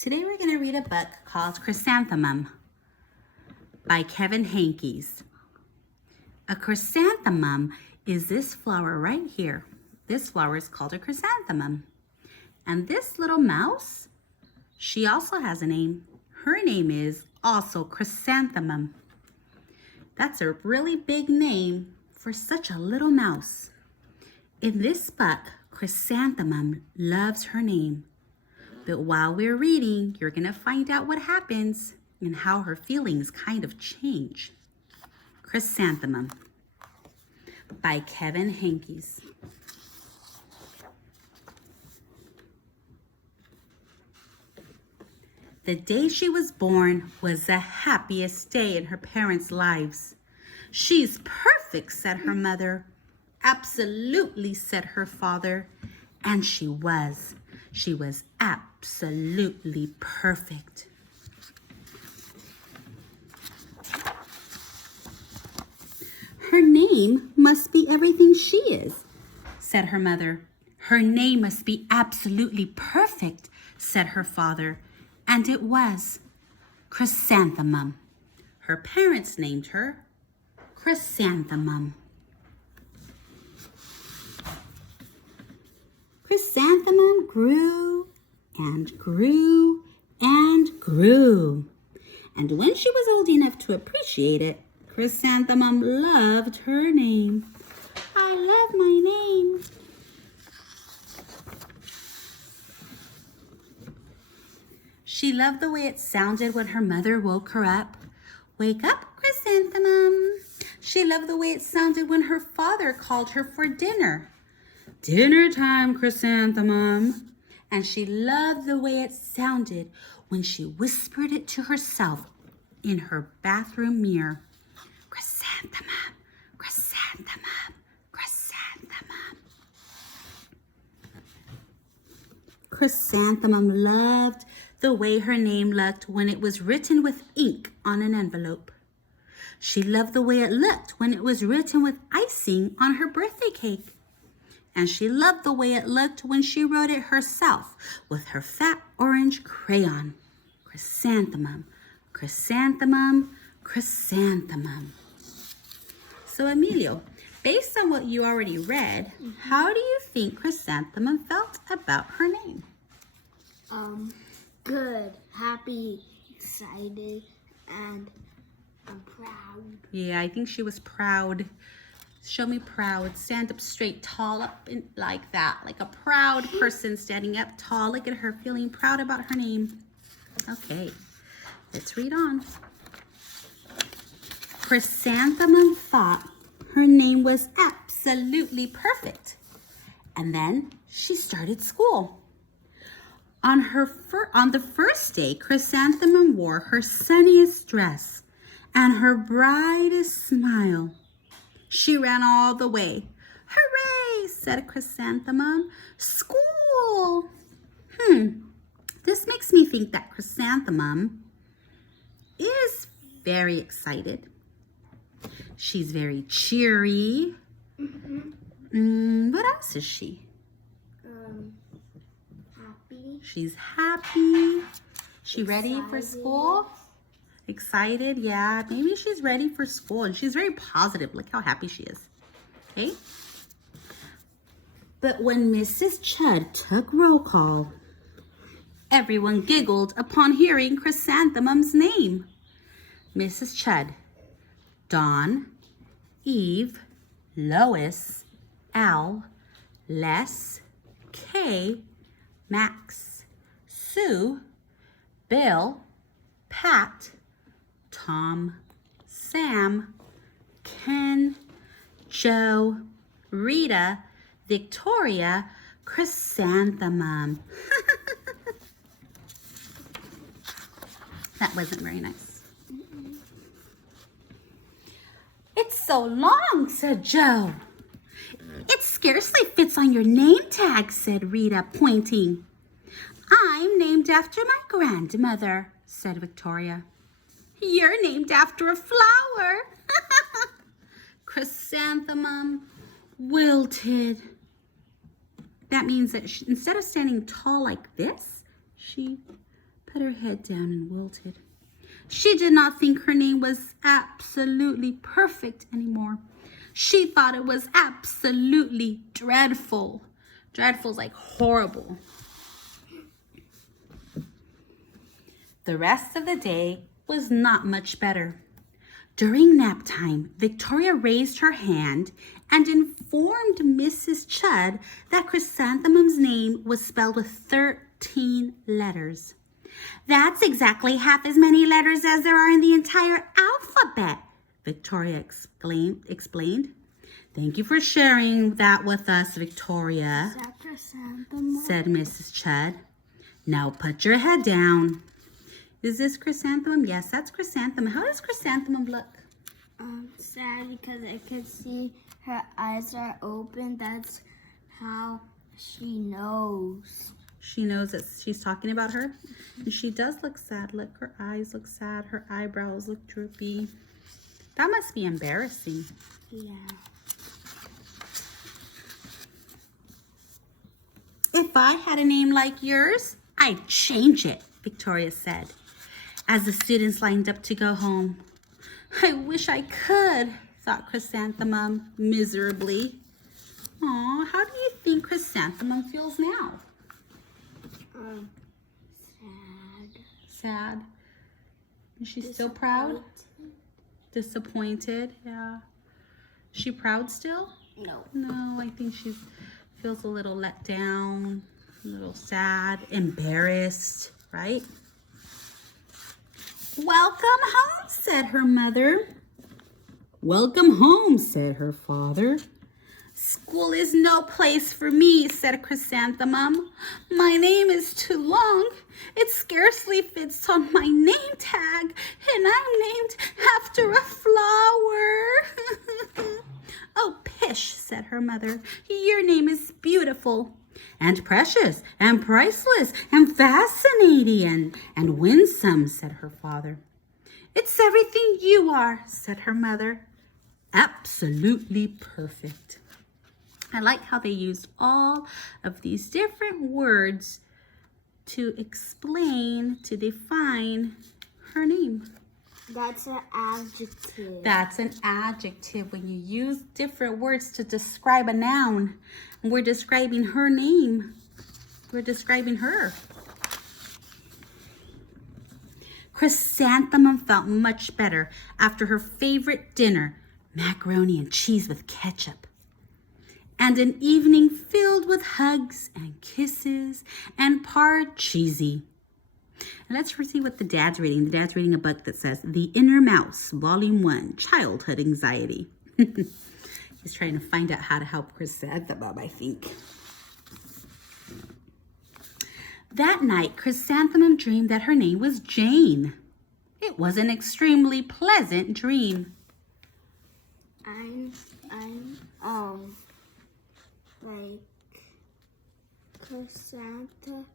Today we're going to read a book called Chrysanthemum by Henkes. A chrysanthemum is this flower right here. This flower is called a chrysanthemum. And this little mouse, she also has a name. Her name is also Chrysanthemum. That's a really big name for such a little mouse. In this book, Chrysanthemum loves her name. But while we're reading, you're going to find out what happens and how her feelings kind of change. Chrysanthemum by Henkes. The day she was born was the happiest day in her parents' lives. "She's perfect," said her mother. "Absolutely," said her father. And she was. She was absolutely perfect. "Her name must be everything she is," said her mother. "Her name must be absolutely perfect," said her father. And it was. Chrysanthemum. Her parents named her Chrysanthemum. Chrysanthemum grew and grew and grew. And when she was old enough to appreciate it, Chrysanthemum loved her name. "I love my name." She loved the way it sounded when her mother woke her up. "Wake up, Chrysanthemum." She loved the way it sounded when her father called her for dinner. "Dinner time, Chrysanthemum." And she loved the way it sounded when she whispered it to herself in her bathroom mirror. "Chrysanthemum, chrysanthemum, chrysanthemum." Chrysanthemum loved the way her name looked when it was written with ink on an envelope. She loved the way it looked when it was written with icing on her birthday cake. And she loved the way it looked when she wrote it herself with her fat orange crayon. Chrysanthemum, chrysanthemum, chrysanthemum. So Emilio, based on what you already read, how do you think Chrysanthemum felt about her name? Good, happy, excited, and I'm proud. Yeah, I think she was proud. Show me proud. Stand up straight, tall up like that. Like a proud person standing up tall. Look at her feeling proud about her name. Okay, let's read on. Chrysanthemum thought her name was absolutely perfect. And then she started school. On the first day, Chrysanthemum wore her sunniest dress and her brightest smile. She ran all the way. "Hooray!" said Chrysanthemum. "School!" This makes me think that Chrysanthemum is very excited. She's very cheery. What else is she? Happy. She's happy. She ready for school? Excited, yeah. Maybe she's ready for school. And she's very positive. Look how happy she is. Okay? But when Mrs. Chud took roll call, everyone giggled upon hearing Chrysanthemum's name. Mrs. Chud, Dawn, Eve, Lois, Al, Les, Kay, Max, Sue, Bill, Pat, Tom, Sam, Ken, Joe, Rita, Victoria, Chrysanthemum. That wasn't very nice. "It's so long," said Joe. "It scarcely fits on your name tag," said Rita, pointing. "I'm named after my grandmother," said Victoria. "You're named after a flower." Chrysanthemum wilted. That means that instead of standing tall like this, she put her head down and wilted. She did not think her name was absolutely perfect anymore. She thought it was absolutely dreadful. Dreadful's like horrible. The rest of the day was not much better. During nap time, Victoria raised her hand and informed Mrs. Chudd that Chrysanthemum's name was spelled with 13 letters. That's exactly half as many letters as there are in the entire alphabet, Victoria explained. Thank you for sharing that with us, Victoria, Is that chrysanthemum? said Mrs. Chudd. Now put your head down. Is this chrysanthemum? Yes, that's chrysanthemum. How does chrysanthemum look? Sad because I could see her eyes are open. That's how she knows. She knows that she's talking about her. And she does look sad. Look, her eyes look sad. Her eyebrows look droopy. That must be embarrassing. Yeah. If I had a name like yours, I'd change it, Victoria said, as the students lined up to go home. I wish I could, thought Chrysanthemum miserably. Aw, how do you think Chrysanthemum feels now? Sad. Sad. Is she still proud? Disappointed, yeah. She proud still? No. No, I think she feels a little let down, a little sad, embarrassed, right? Welcome home, said her mother. Welcome home, said her father. School is no place for me, said Chrysanthemum. My name is too long. It scarcely fits on my name tag, and I'm named after a flower. Oh, pish, said her mother. Your name is beautiful and precious and priceless and fascinating and winsome, said her father. It's everything you are, said her mother. Absolutely perfect. I like how they used all of these different words to explain, to define her name. That's an adjective. That's an adjective when you use different words to describe a noun. And we're describing her name. We're describing her. Chrysanthemum felt much better after her favorite dinner, macaroni and cheese with ketchup, and an evening filled with hugs and kisses and parcheesi. And let's see what the dad's reading. The dad's reading a book that says The Inner Mouse, Volume 1, Childhood Anxiety. He's trying to find out how to help Chrysanthemum, I think. That night, Chrysanthemum dreamed that her name was Jane. It was an extremely pleasant dream. I'm like Chrysanthemum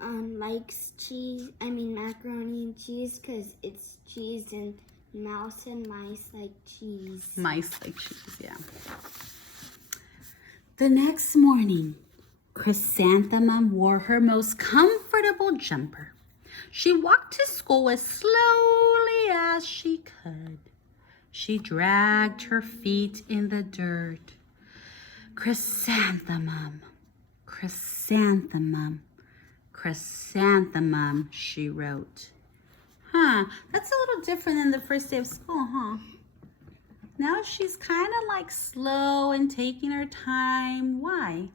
likes macaroni and cheese because it's cheese, and mouse and mice like cheese. Mice like cheese, yeah. The next morning, Chrysanthemum wore her most comfortable jumper. She walked to school as slowly as she could. She dragged her feet in the dirt. Chrysanthemum, chrysanthemum, chrysanthemum, she wrote. That's a little different than the first day of school, huh? Now she's kind of like slow and taking her time. Why?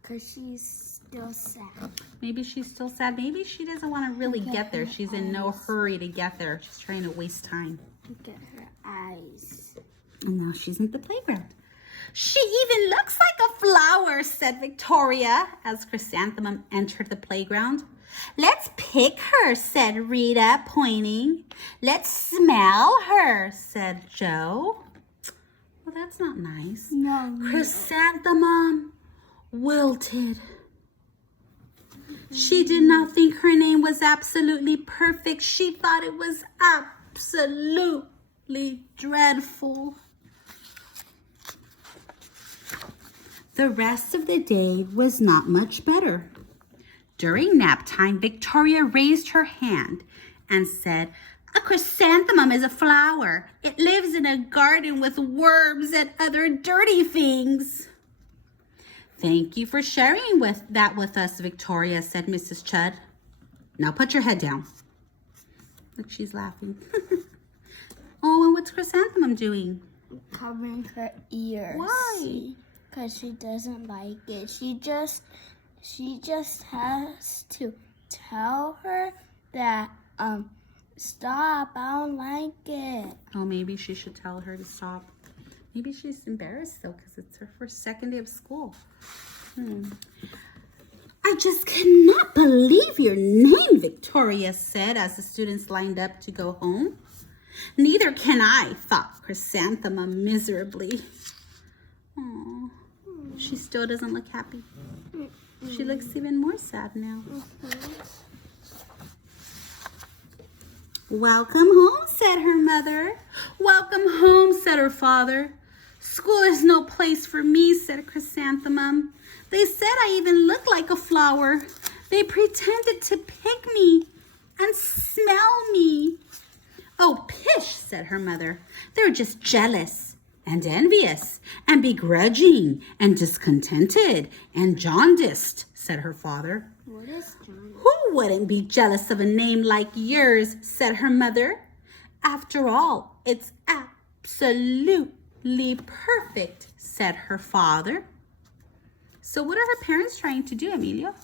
Because she's still sad. Maybe she's still sad. Maybe she doesn't want to really get there. She's in no hurry to get there. She's trying to waste time. Look at her eyes. And now she's in the playground. She even looks like a flower, said Victoria as Chrysanthemum entered the playground. Let's pick her, said Rita, pointing. Let's smell her, said Joe. Well, that's not nice. No. Chrysanthemum wilted. She did not think her name was absolutely perfect. She thought it was absolutely dreadful. The rest of the day was not much better. During nap time, Victoria raised her hand and said, "A chrysanthemum is a flower. It lives in a garden with worms and other dirty things." "Thank you for sharing that with us, Victoria," said Mrs. Chud. "Now put your head down." Look, she's laughing. Oh, and what's Chrysanthemum doing? Covering her ears. Why? Because she doesn't like it. She just has to tell her that stop, I don't like it. Oh, maybe she should tell her to stop. Maybe she's embarrassed though because it's her second day of school. "I just cannot believe your name," Victoria said as the students lined up to go home. "Neither can I," thought Chrysanthemum miserably. Aww. She still doesn't look happy. She looks even more sad now. "Welcome home," said her mother. "Welcome home," said her father. "School is no place for me," said Chrysanthemum. "They said I even look like a flower. They pretended to pick me and smell me." "Oh, pish," said her mother. "They're just jealous and envious and begrudging and discontented and jaundiced," said her father. What is jaundice? "Who wouldn't be jealous of a name like yours?" said her mother. "After all, it's absolutely perfect," said her father. So what are her parents trying to do, Amelia?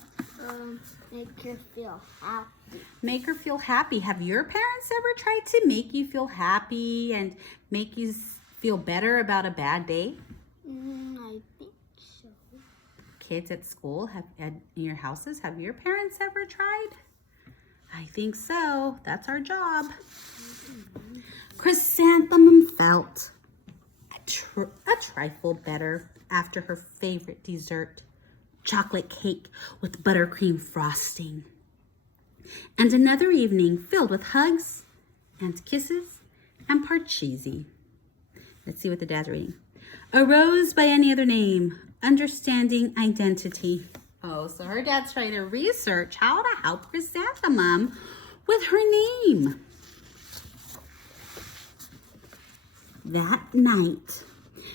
Make her feel happy. Make her feel happy. Have your parents ever tried to make you feel happy and make you feel better about a bad day? I think so. Kids at school, in your houses, have your parents ever tried? I think so. That's our job. Chrysanthemum felt a trifle better after her favorite dessert, chocolate cake with buttercream frosting. And another evening filled with hugs and kisses and parcheesi. Let's see what the dad's reading. "A rose by any other name, understanding identity." Oh, so her dad's trying to research how to help Chrysanthemum with her name. That night,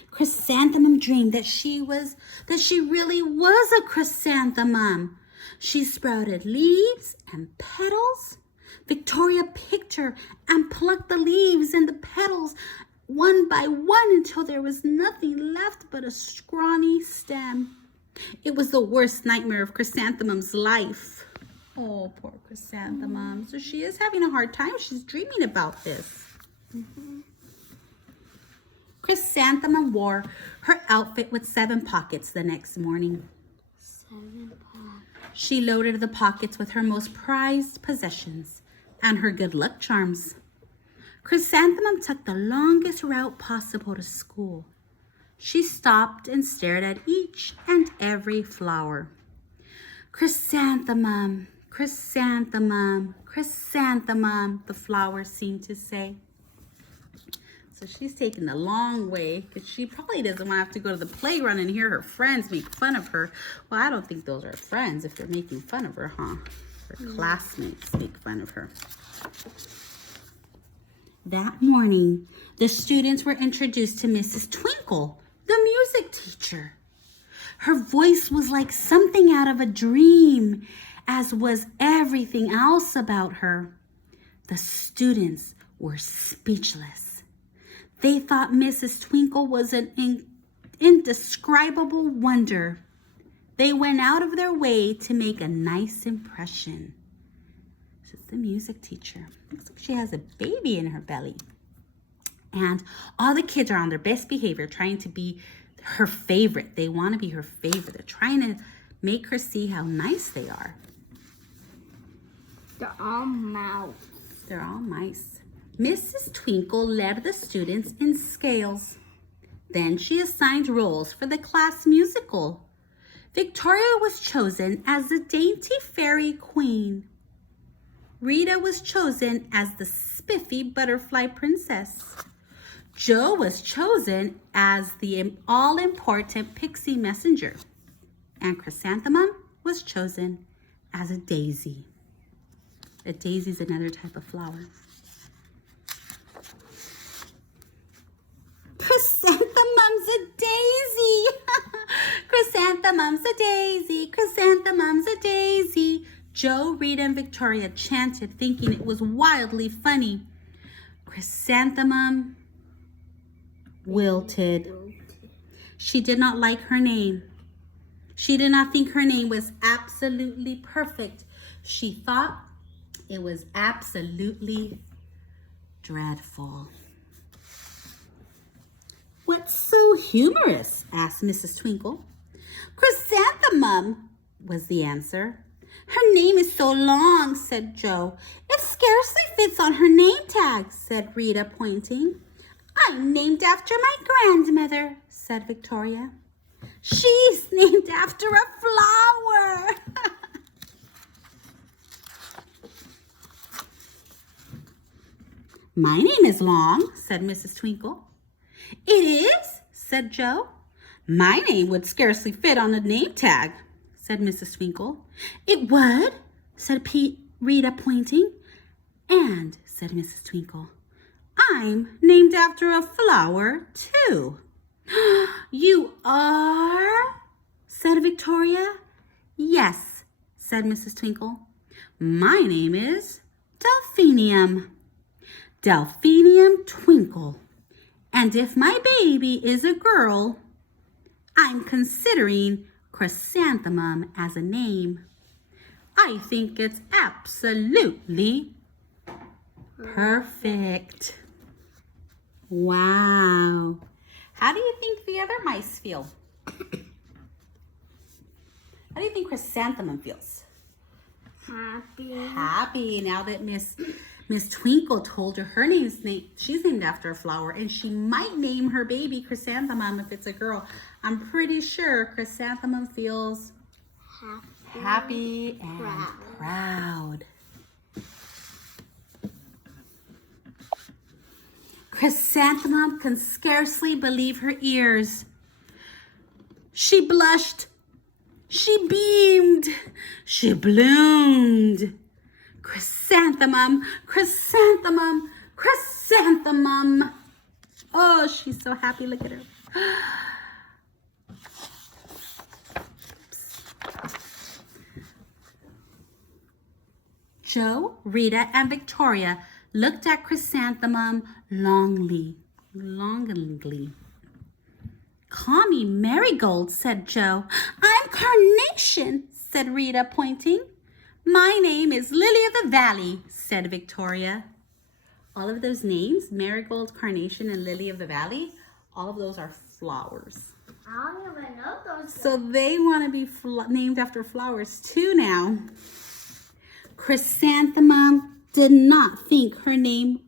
Chrysanthemum dreamed that she really was a chrysanthemum. She sprouted leaves and petals. Victoria picked her and plucked the leaves and the petals one by one until there was nothing left but a scrawny stem. It was the worst nightmare of Chrysanthemum's life. Oh, poor Chrysanthemum. So she is having a hard time. She's dreaming about this. Chrysanthemum wore her outfit with 7 pockets the next morning. 7 pockets. She loaded the pockets with her most prized possessions and her good luck charms. Chrysanthemum took the longest route possible to school. She stopped and stared at each and every flower. "Chrysanthemum, chrysanthemum, chrysanthemum," the flowers seemed to say. So she's taking the long way because she probably doesn't want to have to go to the playground and hear her friends make fun of her. Well, I don't think those are friends if they're making fun of her, huh? Her classmates make fun of her. That morning, the students were introduced to Mrs. Twinkle, the music teacher. Her voice was like something out of a dream, as was everything else about her. The students were speechless. They thought Mrs. Twinkle was an indescribable wonder. They went out of their way to make a nice impression. She's the music teacher. Looks like she has a baby in her belly. And all the kids are on their best behavior, trying to be her favorite. They want to be her favorite. They're trying to make her see how nice they are. They're all mouths. They're all mice. Mrs. Twinkle led the students in scales. Then she assigned roles for the class musical. Victoria was chosen as the dainty fairy queen. Rita was chosen as the spiffy butterfly princess. Jo was chosen as the all-important pixie messenger. And Chrysanthemum was chosen as a daisy. A daisy is another type of flower. Chrysanthemum's a daisy. Chrysanthemum's a daisy. Chrysanthemum's a daisy. Joe, Rita, and Victoria chanted, thinking it was wildly funny. Chrysanthemum wilted. She did not like her name. She did not think her name was absolutely perfect. She thought it was absolutely dreadful. "What's so humorous?" asked Mrs. Twinkle. "Chrysanthemum," was the answer. "Her name is so long," said Joe. "It scarcely fits on her name tag," said Rita, pointing. "I'm named after my grandmother," said Victoria. "She's named after a flower." "My name is long," said Mrs. Twinkle. "It is?" said Joe. "My name would scarcely fit on a name tag," said Mrs. Twinkle. "It would," said Rita, pointing. "And," said Mrs. Twinkle, "I'm named after a flower, too." "You are?" said Victoria. "Yes," said Mrs. Twinkle. "My name is Delphinium. Delphinium Twinkle. And if my baby is a girl, I'm considering Chrysanthemum as a name. I think it's absolutely perfect." Wow. How do you think the other mice feel? How do you think Chrysanthemum feels? Happy. Happy, now that Miss Twinkle told her she's named after a flower, and she might name her baby Chrysanthemum if it's a girl. I'm pretty sure Chrysanthemum feels happy and proud. Chrysanthemum can scarcely believe her ears. She blushed. She beamed. She bloomed. Chrysanthemum, chrysanthemum, chrysanthemum. Oh, she's so happy. Look at her. Joe, Rita, and Victoria looked at Chrysanthemum longingly. "Call me Marigold," said Joe. "I'm Carnation," said Rita, pointing. "My name is Lily of the Valley," said Victoria. All of those names, Marigold, Carnation, and Lily of the Valley, all of those are flowers. I don't even know those. So they want to be named after flowers too now. Chrysanthemum did not think her name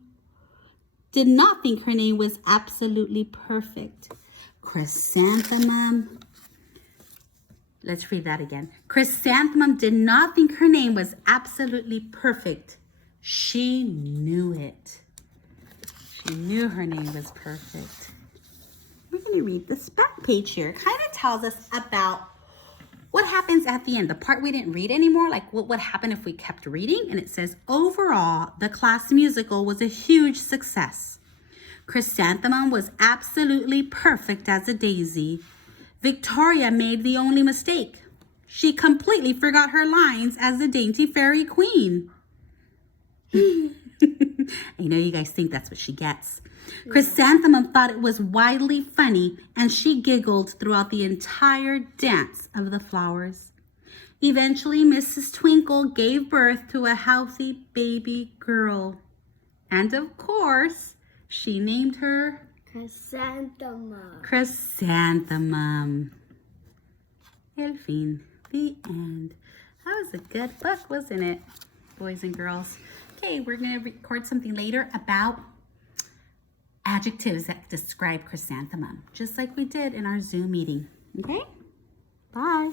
was absolutely perfect. Chrysanthemum. Let's read that again. Chrysanthemum did not think her name was absolutely perfect. She knew it. She knew her name was perfect. We're going to read this back page here. It kind of tells us about what happens at the end. The part we didn't read anymore, like what would happen if we kept reading. And it says, overall, the class musical was a huge success. Chrysanthemum was absolutely perfect as a daisy. Victoria made the only mistake. She completely forgot her lines as the dainty fairy queen. I know you guys think that's what she gets. Chrysanthemum thought it was wildly funny, and she giggled throughout the entire dance of the flowers. Eventually, Mrs. Twinkle gave birth to a healthy baby girl. And of course, she named her Chrysanthemum. Chrysanthemum. El fin. The end. That was a good book, wasn't it, boys and girls? Okay, we're going to record something later about adjectives that describe chrysanthemum, just like we did in our Zoom meeting. Okay? Bye.